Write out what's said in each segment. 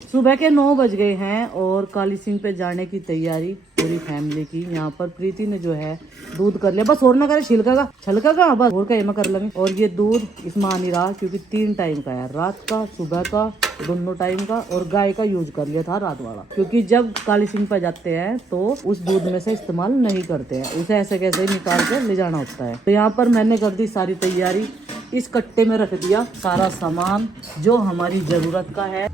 सुबह के 9 बज गए हैं और काली सिंह पे जाने की तैयारी पूरी फैमिली की। यहाँ पर प्रीति ने जो है दूध कर लिया, बस और ना करे छलका का बस और का कर लेंगे। और ये दूध इसमें आ नहीं रहा क्योंकि 3 टाइम का है, रात का, सुबह का, दोनों टाइम का। और गाय का यूज कर लिया था रात वाला, क्योंकि जब काली सिंह पे जाते हैं तो उस दूध में से इस्तेमाल नहीं करते हैं, उसे ऐसे कैसे निकाल के ले जाना होता है। तो यहाँ पर मैंने कर दी सारी तैयारी, इस कट्टे में रख दिया सारा सामान जो हमारी जरूरत का है।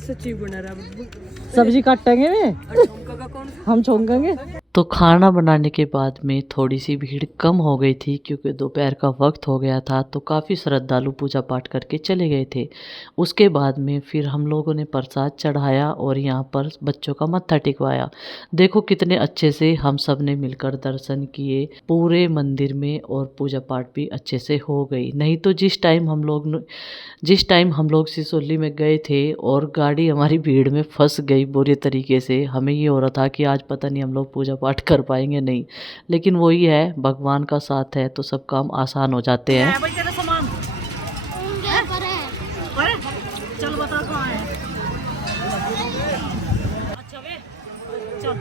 सच्ची बना रहा सब्जी काटेंगे हम छोंकेंगे। तो खाना बनाने के बाद में थोड़ी सी भीड़ कम हो गई थी क्योंकि दोपहर का वक्त हो गया था, तो काफ़ी श्रद्धालु पूजा पाठ करके चले गए थे। उसके बाद में फिर हम लोगों ने प्रसाद चढ़ाया और यहाँ पर बच्चों का मत्था टिकवाया। देखो कितने अच्छे से हम सब ने मिलकर दर्शन किए पूरे मंदिर में, और पूजा पाठ भी अच्छे से हो गई। नहीं तो जिस टाइम हम लोग सिसोली में गए थे और गाड़ी हमारी भीड़ में फंस गई बुरे तरीके से, हमें ये हो रहा था कि आज पता नहीं हम लोग पूजा पाठ कर पाएंगे नहीं, लेकिन वही है, भगवान का साथ है तो सब काम आसान हो जाते हैं। चल बता कहाँ है? अच्छा वे चल।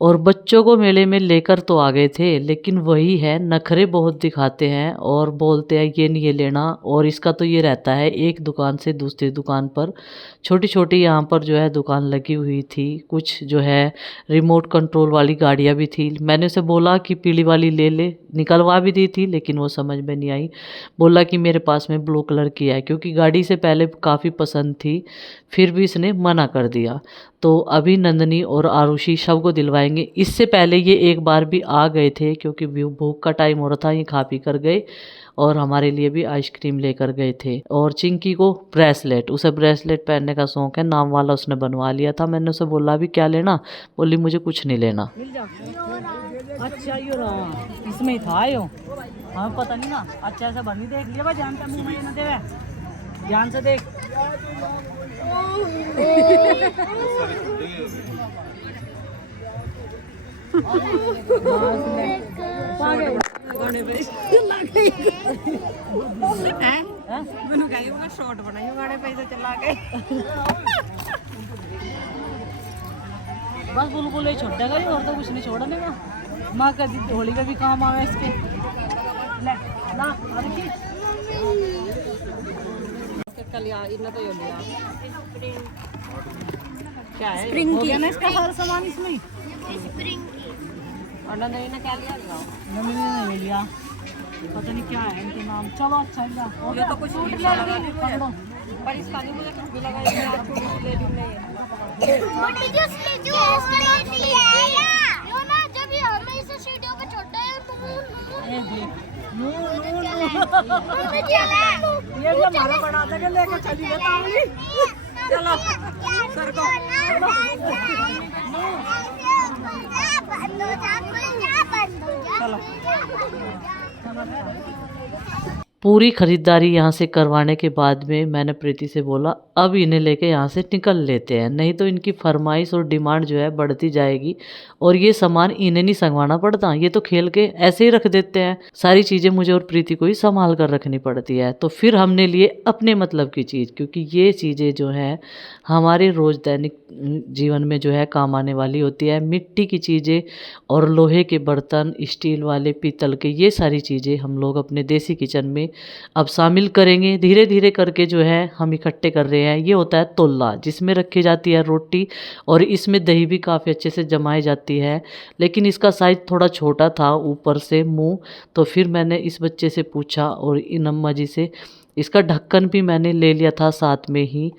और बच्चों को मेले में लेकर तो आ गए थे, लेकिन वही है, नखरे बहुत दिखाते हैं और बोलते हैं ये नहीं ये लेना। और इसका तो ये रहता है एक दुकान से दूसरी दुकान पर, छोटी छोटी यहाँ पर जो है दुकान लगी हुई थी, कुछ जो है रिमोट कंट्रोल वाली गाड़ियाँ भी थी। मैंने उसे बोला कि पीली वाली ले ले, निकलवा भी दी थी, लेकिन वो समझ में नहीं आई। बोला कि मेरे पास में ब्लू कलर की है, क्योंकि गाड़ी से पहले काफ़ी पसंद थी, फिर भी इसने मना कर दिया। तो अभी नंदनी और आरुषि सबको दिलवाएंगे। इससे पहले ये एक बार भी आ गए थे क्योंकि भूख का टाइम हो रहा था, ये खा पी कर गए और हमारे लिए भी आइसक्रीम लेकर गए थे। और चिंकी को ब्रेसलेट, उसे ब्रेसलेट पहनने का शौक है, नाम वाला उसने बनवा लिया था। मैंने उसे बोला भी क्या लेना, बोली मुझे कुछ नहीं लेना। अच्छा यो रहा, इसमें ही था यो, हमें पता नहीं ना। अच्छा ऐसा बनी देख लिया भाई, ध्यान से मुंह में न देवे, ध्यान से देख। शॉर्ट बनाई गाने पैसे चला गए बस बुलबुल ही छोड़ेगा ये, और तो कुछ नहीं छोड़ने का। माँ का होली का भी काम आवे इसके। ले ला अभी कल यार इतना तो लिया क्या है, स्प्रिंग हो की गया ना इसका सारा सामान इसमें। स्प्रिंग की और नंदनी ने क्या लिया नंदनी ने नहीं लिया, पता नहीं क्या है इनके नाम। चलो अच्छा हो ये तो कुछ नहीं लगा पकड़ो। पर इसका नहीं मुझे कुछ भी लगा, इसमें आज छोटी ले लूं नहीं ये जो हमारा बना देगा लेके चली जाता हूँ। चलो सर को चलो पूरी खरीदारी यहाँ से करवाने के बाद में मैंने प्रीति से बोला अब इन्हें लेके यहाँ से निकल लेते हैं, नहीं तो इनकी फरमाइश और डिमांड जो है बढ़ती जाएगी और ये सामान इन्हें नहीं संगवाना पड़ता, ये तो खेल के ऐसे ही रख देते हैं। सारी चीज़ें मुझे और प्रीति को ही संभाल कर रखनी पड़ती है। तो फिर हमने लिए अपने मतलब की चीज़, क्योंकि ये चीज़ें जो हैं हमारे रोज़ दैनिक जीवन में जो है काम आने वाली होती है। मिट्टी की चीज़ें और लोहे के बर्तन, स्टील वाले, पीतल के, ये सारी चीज़ें हम लोग अपने देसी किचन में अब शामिल करेंगे। धीरे धीरे करके जो है हम इकट्ठे कर रहे हैं। ये होता है तोला, जिसमें रखी जाती है रोटी और इसमें दही भी काफ़ी अच्छे से जमाई जाती है, लेकिन इसका साइज़ थोड़ा छोटा था ऊपर से मुंह। तो फिर मैंने इस बच्चे से पूछा और इन अम्मा जी से, इसका ढक्कन भी मैंने ले लिया था साथ में ही।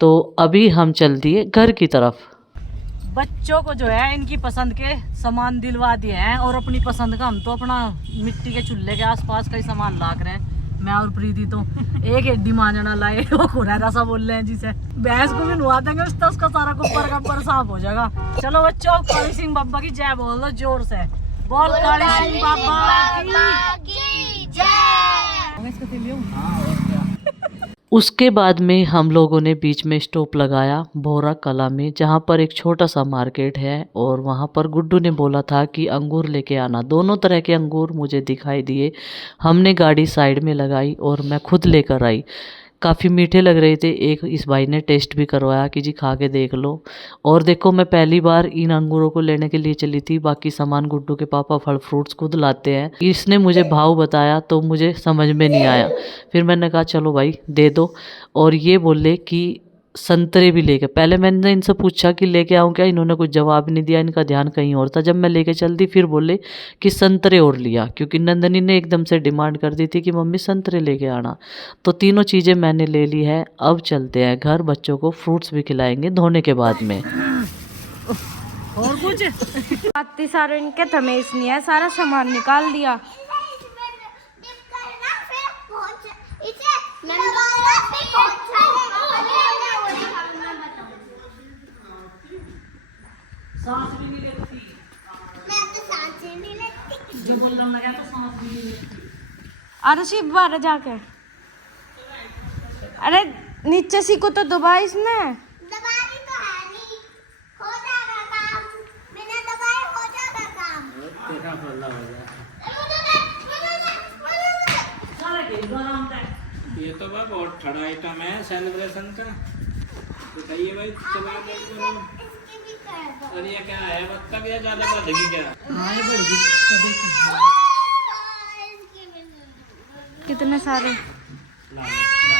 तो अभी हम चल दिए घर की तरफ। बच्चों को जो है इनकी पसंद के सामान दिलवा दिए हैं और अपनी पसंद का हम तो अपना मिट्टी के चूल्हे के आसपास का ही सामान लाग रहे हैं। मैं और प्रीति तो एक एड्डी मांझना लाए, वो खुरैरा सा बोल रहे हैं जिसे, भैंस को भी नुआ देंगे उसका सारा कुप्पर कप्पर साफ हो जाएगा। चलो बच्चों, काली सिंह बाबा की जय बोल दो जोर से, बोल काली सिंह बाबा की जय। इसको उसके बाद में हम लोगों ने बीच में स्टॉप लगाया बोरा कला में, जहाँ पर एक छोटा सा मार्केट है, और वहाँ पर गुड्डू ने बोला था कि अंगूर लेके आना। दोनों तरह के अंगूर मुझे दिखाई दिए। हमने गाड़ी साइड में लगाई और मैं खुद लेकर आई। काफ़ी मीठे लग रहे थे। एक इस भाई ने टेस्ट भी करवाया कि जी खा के देख लो। और देखो, मैं पहली बार इन अंगूरों को लेने के लिए चली थी। बाकी सामान गुड्डू के पापा फल फ्रूट्स खुद लाते हैं। इसने मुझे भाव बताया तो मुझे समझ में नहीं आया। फिर मैंने कहा चलो भाई दे दो। और ये बोले कि संतरे भी लेके, पहले मैंने इनसे पूछा कि लेके आऊँ क्या, इन्होंने कुछ जवाब नहीं दिया। इनका ध्यान कहीं और था। जब मैं लेके चल दी फिर बोले कि संतरे और लिया, क्योंकि नंदनी ने एकदम से डिमांड कर दी थी कि मम्मी संतरे लेके आना। तो तीनों चीज़ें मैंने ले ली है। अब चलते हैं घर, बच्चों को फ्रूट्स भी खिलाएंगे धोने के बाद में। और कुछ आती सारे इनके तमेज नहीं है, सारा सामान निकाल दिया। सांस भी नहीं लेती। मैं तो सांस ही नहीं लेती। जो बोलने लगा तो सांस भी नहीं लेती। अरे शिव बाहर जाके, अरे नीचे सी को तो दबा इसने। दबाई तो है नहीं, हो जाएगा काम, बिना दबाए हो जाएगा काम। देखा फल्ला हो गया। ये तो भाई बहुत ठड़ा आइटम है सेलिब्रेशन का। बताइए भाई, चला दो। इसकी भी कर दो। और ये क्या है, मतलब ये ज्यादा बढ़ गई क्या? हाँ ये बढ़ गई। इसकी भी कर दो। कितने सारे। ला, ला।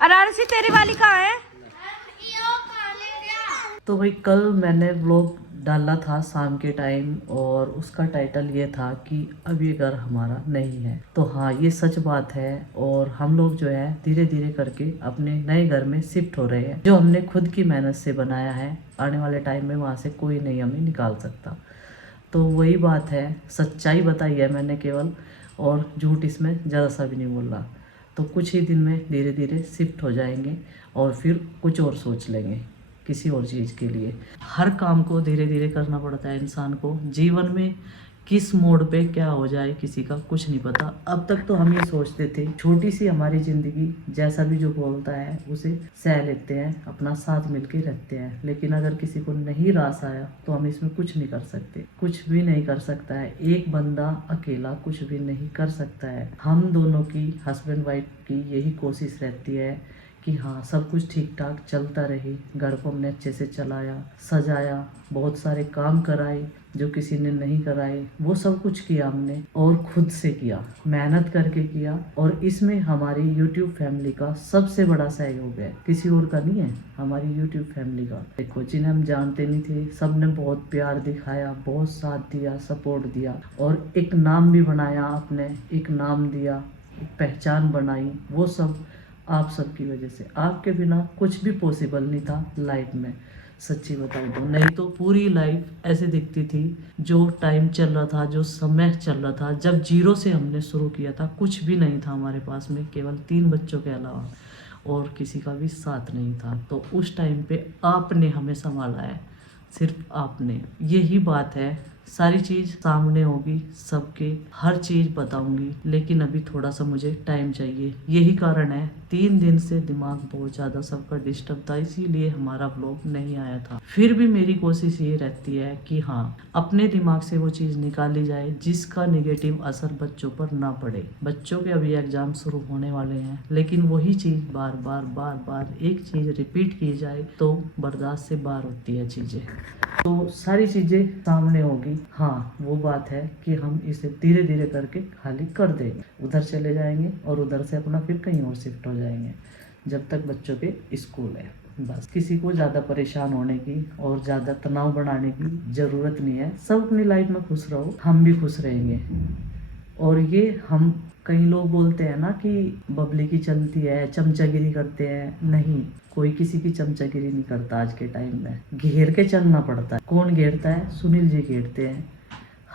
अरे आरसी तेरी वाली कहाँ है? यो पानी दिया। तो भाई कल मैंने व्लॉग डाला था शाम के टाइम, और उसका टाइटल ये था कि अब ये घर हमारा नहीं है। तो हाँ, ये सच बात है। और हम लोग जो है धीरे धीरे करके अपने नए घर में शिफ्ट हो रहे हैं, जो हमने खुद की मेहनत से बनाया है। आने वाले टाइम में वहाँ से कोई नहीं हमें निकाल सकता। तो वही बात है, सच्चाई बताई है मैंने केवल, और झूठ इसमें ज़रा सा भी नहीं बोल रहा। तो कुछ ही दिन में धीरे धीरे शिफ्ट हो जाएंगे, और फिर कुछ और सोच लेंगे किसी और चीज़ के लिए। हर काम को धीरे धीरे करना पड़ता है इंसान को। जीवन में किस मोड़ पे क्या हो जाए किसी का कुछ नहीं पता। अब तक तो हम ये सोचते थे छोटी सी हमारी ज़िंदगी, जैसा भी जो बोलता है उसे सह लेते हैं, अपना साथ मिलके रहते हैं। लेकिन अगर किसी को नहीं रास आया तो हम इसमें कुछ नहीं कर सकते, कुछ भी नहीं कर सकता है। एक बंदा अकेला कुछ भी नहीं कर सकता है। हम दोनों की, हस्बैंड वाइफ की, यही कोशिश रहती है कि हाँ सब कुछ ठीक ठाक चलता रहे। घर को हमने अच्छे से चलाया, सजाया, बहुत सारे काम कराए जो किसी ने नहीं कराए, वो सब कुछ किया हमने, और खुद से किया, मेहनत करके किया। और इसमें हमारी YouTube फैमिली का सबसे बड़ा सहयोग है, किसी और का नहीं है, हमारी YouTube फैमिली का। देखो, जिन्हें हम जानते नहीं थे, सब ने बहुत प्यार दिखाया, बहुत साथ दिया, सपोर्ट दिया, और एक नाम भी बनाया आपने, एक नाम दिया, एक पहचान बनाई। वो सब आप सबकी वजह से। आपके बिना कुछ भी पॉसिबल नहीं था लाइफ में, सच्ची बताऊँ तो। नहीं तो पूरी लाइफ ऐसे दिखती थी। जो टाइम चल रहा था, जो समय चल रहा था, जब जीरो से हमने शुरू किया था, कुछ भी नहीं था हमारे पास में, केवल 3 बच्चों के अलावा, और किसी का भी साथ नहीं था। तो उस टाइम पे आपने हमें संभाला है, सिर्फ आपने। यही बात है। सारी चीज़ सामने होगी सबके, हर चीज़ बताऊंगी, लेकिन अभी थोड़ा सा मुझे टाइम चाहिए। यही कारण है, 3 दिन से दिमाग बहुत ज़्यादा सबका डिस्टर्ब था, इसीलिए हमारा व्लॉग नहीं आया था। फिर भी मेरी कोशिश ये रहती है कि हाँ, अपने दिमाग से वो चीज़ निकाली जाए जिसका नेगेटिव असर बच्चों पर ना पड़े। बच्चों के अभी एग्ज़ाम शुरू होने वाले हैं, लेकिन वही चीज़ बार बार एक चीज़ रिपीट की जाए तो बर्दाश्त से बाहर होती है चीज़ें। तो सारी चीज़ें सामने होगी। हाँ, वो बात है कि हम इसे धीरे धीरे करके खाली कर देंगे, उधर चले जाएंगे, और उधर से अपना फिर कहीं और शिफ्ट हो जाएंगे, जब तक बच्चों के स्कूल है। बस किसी को ज़्यादा परेशान होने की और ज़्यादा तनाव बढ़ाने की ज़रूरत नहीं है। सब अपनी लाइफ में खुश रहो, हम भी खुश रहेंगे। और ये हम, कई लोग बोलते हैं ना कि बबली की चलती है, चमचागिरी करते हैं। नहीं, कोई किसी की चमचागिरी नहीं करता। आज के टाइम में घेर के चलना पड़ता है। कौन घेरता है? सुनील जी घेरते हैं।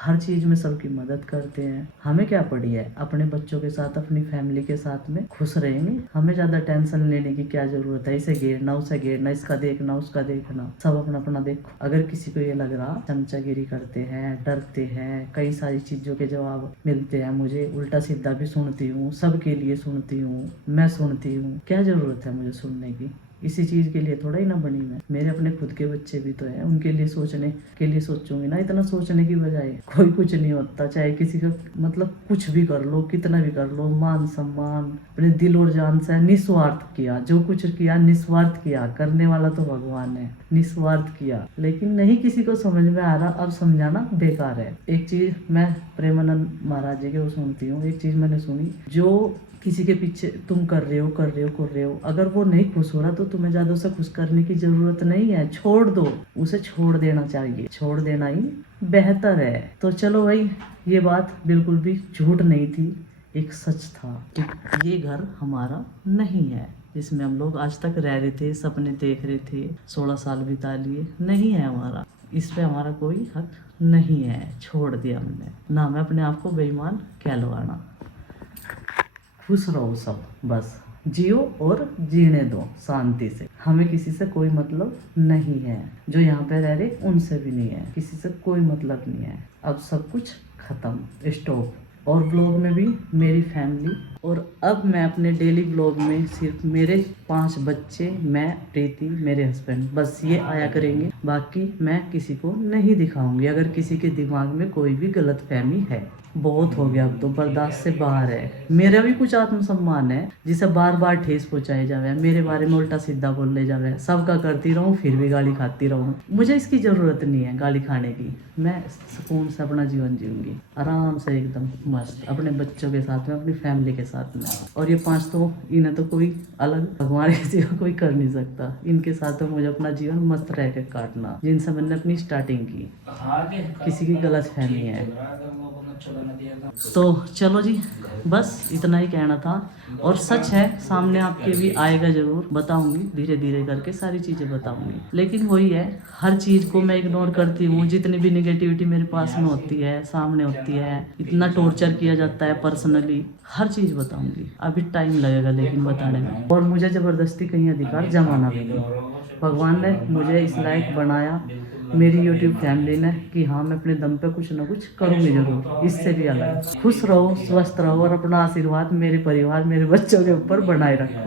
हर चीज में सबकी मदद करते हैं। हमें क्या पड़ी है, अपने बच्चों के साथ अपनी फैमिली के साथ में खुश रहेंगे। हमें ज्यादा टेंशन लेने की क्या जरूरत है, इसे घेरना उसे घेरना, इसका देखना उसका देखना, सब अपना अपना देखो। अगर किसी को ये लग रहा चमचागिरी करते हैं, डरते हैं, कई सारी चीजों के जवाब मिलते हैं, मुझे उल्टा सीधा भी सुनती हूँ, सबके लिए सुनती हूँ, मैं सुनती हूँ, क्या जरूरत है मुझे सुनने की। इसी चीज के लिए थोड़ा ही ना बनी मैं। मेरे अपने खुद के बच्चे भी तो हैं, उनके लिए सोचने के लिए सोचूंगी ना। इतना सोचने की बजाय कोई कुछ नहीं होता, चाहे किसी का मतलब कुछ भी कर लो, कितना भी कर लो, मान सम्मान अपने दिल और जान से निस्वार्थ किया, जो कुछ किया निस्वार्थ किया। करने वाला तो भगवान है, निस्वार्थ किया। लेकिन नहीं किसी को समझ में आ रहा, अब समझाना बेकार है। एक चीज मैं प्रेमानंद महाराज जी के वो सुनती हूँ, एक चीज मैंने सुनी, जो किसी के पीछे तुम कर रहे हो, अगर वो नहीं खुश हो रहा तो तुम्हें ज्यादा उसे खुश करने की जरूरत नहीं है, छोड़ दो, उसे छोड़ देना चाहिए, छोड़ देना ही बेहतर है। तो चलो भाई, ये बात बिल्कुल भी झूठ नहीं थी, एक सच था कि ये घर हमारा नहीं है जिसमें हम लोग आज तक रह रहे थे, सपने देख रहे थे, 16 साल बिता लिए, नहीं है हमारा। इस पे हमारा कोई हक नहीं है, छोड़ दिया हमने ना। मैं अपने आप को बेईमान कहलवाना। खुश रहो सब, बस जियो और जीने दो शांति से। हमें किसी से कोई मतलब नहीं है, जो यहाँ पे रह रहे उनसे भी नहीं है, किसी से कोई मतलब नहीं है। अब सब कुछ खत्म, स्टॉप। और ब्लॉग में भी मेरी फैमिली, और अब मैं अपने डेली ब्लॉग में सिर्फ मेरे 5 बच्चे, मैं, प्रीति, मेरे हस्बैंड, बस ये आया करेंगे। बाकी मैं किसी को नहीं दिखाऊंगी। अगर किसी के दिमाग में कोई भी गलतफहमी है, बहुत हो गया, अब तो बर्दाश्त से बाहर है। मेरा भी कुछ आत्मसम्मान है जिसे बार बार ठेस पहुंचाई जावे, मेरे बारे में उल्टा सीधा बोले जावे, सबका करती रहूं फिर भी गाली खाती रहूं। मुझे इसकी जरूरत नहीं है गाली खाने की। मैं सुकून से अपना जीवन जीऊंगी, आराम से एकदम मस्त, अपने बच्चों के साथ में, अपनी फैमिली के साथ में। और ये 5 तो इन्हें तो कोई अलग भगवान के सिवा कोई कर नहीं सकता। इनके साथ तो मुझे अपना जीवन मस्त रह के काटना, जिनसे मैंने अपनी स्टार्टिंग की। किसी की गलतफहमी है तो चलो जी, बस इतना ही कहना था। और सच है, सामने आपके भी आएगा जरूर, बताऊंगी, धीरे धीरे करके सारी चीज़ें बताऊंगी। लेकिन वही है, हर चीज़ को मैं इग्नोर करती हूँ। जितनी भी नेगेटिविटी मेरे पास में होती है, सामने होती है, इतना टॉर्चर किया जाता है पर्सनली, हर चीज़ बताऊंगी। अभी टाइम लगेगा लेकिन बताने में, और मुझे ज़बरदस्ती कहीं अधिकार जमाना भी नहीं। भगवान ने मुझे इस लायक बनाया, मेरी YouTube फैमिली ने, कि हाँ मैं अपने दम पे कुछ ना कुछ करूँगी जरूर, इससे भी अलग। खुश रहो, स्वस्थ रहो, और अपना आशीर्वाद मेरे परिवार, मेरे बच्चों के ऊपर बनाए रखो।